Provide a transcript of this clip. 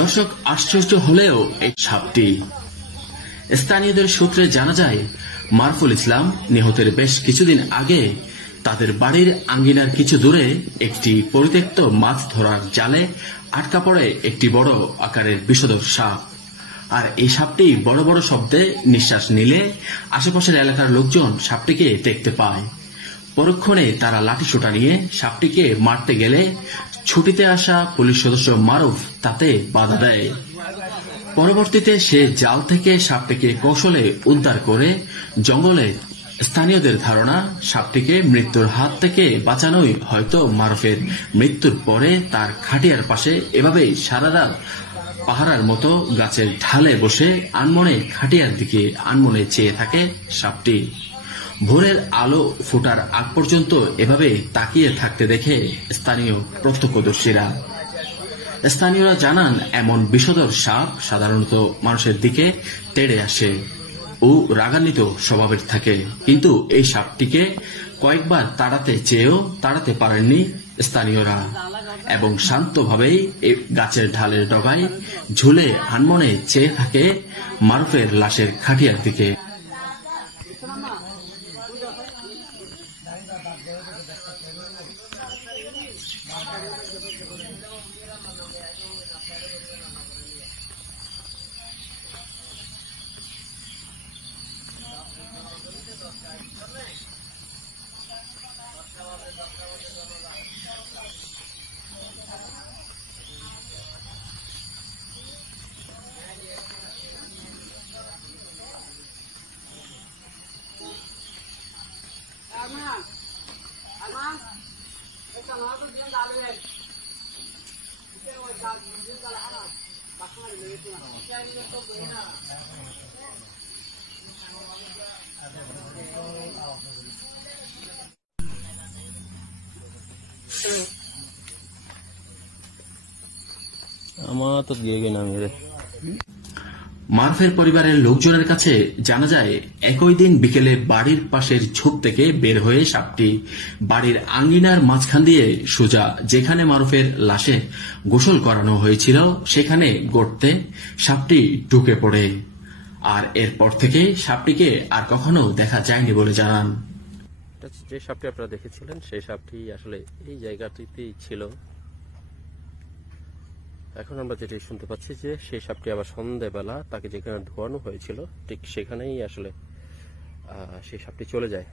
দর্শক আশ্চর্য হলেও এই সাপটি স্থানীয়দের সূত্রে জানা যায়, মারুফুল ইসলাম নিহতের বেশ কিছুদিন আগে তাদের বাড়ির আঙ্গিনার কিছু দূরে একটি পরিত্যক্ত মাছ ধরার জালে আটকা পড়ে একটি বড় আকারের বিষধর সাপ। আর এই সাপটি বড় বড় শব্দে নিঃশ্বাস নিলে আশেপাশের এলাকার লোকজন সাপটিকে দেখতে পায়। পরক্ষণে তারা লাঠিসোঁটা নিয়ে সাপটিকে মারতে গেলে ছুটিতে আসা পুলিশ সদস্য মারুফ তাতে বাধা দেয়। পরবর্তীতে সে জাল থেকে সাপটিকে কৌশলে উদ্ধার করে জঙ্গলে। স্থানীয়দের ধারণা, সাপটিকে মৃত্যুর হাত থেকে বাঁচানোই হয়তো মারুফের মৃত্যুর পরে তার খাটিয়ার পাশে এভাবেই সারা রাত পাহারার মতো গাছের ঢালে বসে আনমনে খাটিয়ার দিকে আনমনে চেয়ে থাকে সাপটি। ভোরের আলো ফোটার আগ পর্যন্ত এভাবে তাকিয়ে থাকতে দেখে স্থানীয় প্রত্যক্ষদর্শীরা। স্থানীয়রা জানান, এমন বিষধর সাপ সাধারণত মানুষের দিকে তেড়ে আসে ও রাগান্বিত স্বভাবের থাকে, কিন্তু এই সাপটিকে কয়েকবার তাড়াতে চেয়েও তাড়াতে পারেননি স্থানীয়রা এবং শান্তভাবেই এই গাছের ঢালের ডগায় ঝুলে আনমনে চেয়ে থাকে মারুফের লাশের খাটিয়ার দিকে। মারুফের পরিবারের লোকজনের কাছে জানা যায়, একই দিন বিকেলে বাড়ির পাশের ঝোপ থেকে বের হয়ে সাপটি বাড়ির আঙ্গিনার মাঝখান দিয়ে সোজা যেখানে মারুফের লাশে গোসল করানো হয়েছিল সেখানে গর্তে সাপটি ঢুকে পড়ে। আর এরপর থেকে সাপটিকে আর কখনো দেখা যায়নি বলে জানান। যে সাপটি আপনারা দেখেছিলেন সেই সাপটি আসলে এই জায়গাটিতেই ছিল। এখন আমরা যেটি শুনতে পাচ্ছি যে সেই সাপটি আবার সন্ধ্যাবেলা তাকে যেখানে ধোয়ানো হয়েছিল ঠিক সেখানেই আসলে সেই সাপটি চলে যায়।